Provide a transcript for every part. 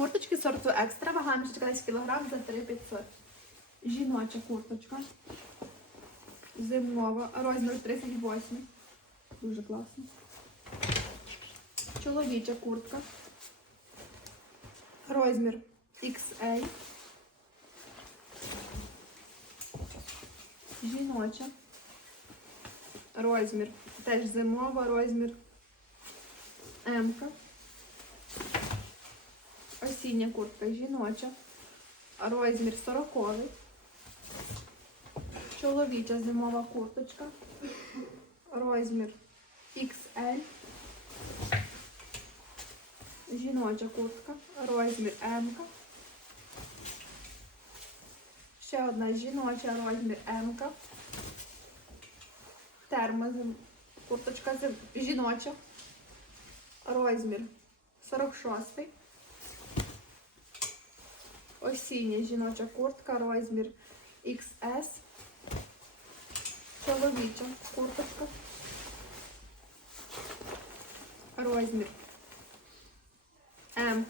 Курточки сорту екстра, вага мішечка 10 кг за 3500. Жіноча курточка. Зимова, розмір 38. Дуже класно. Чоловіча куртка. Розмір XL. Жіноча. Розмір. Теж зимова, розмір М. Осіння куртка жіноча. Розмір 40. Чоловіча зимова курточка. Розмір XL. Жіноча куртка. Розмір М. Ще одна жіноча розмір М. Термозим. Курточка жіноча. Розмір 46. Осіння жіноча куртка, розмір XS. Чоловіча курточка. Розмір М.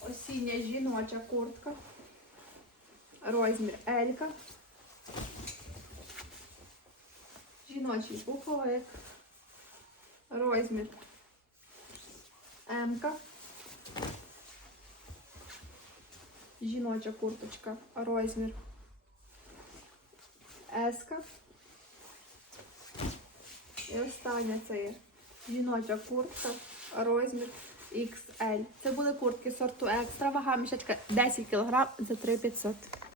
Осіння жіноча куртка. Розмір L. Жіночий пуховик. Розмір М. Жіноча курточка. Розмір С. І остання це є жіноча куртка. Розмір XL. Це були куртки сорту екстра. Вага мішечка 10 кг за 3500.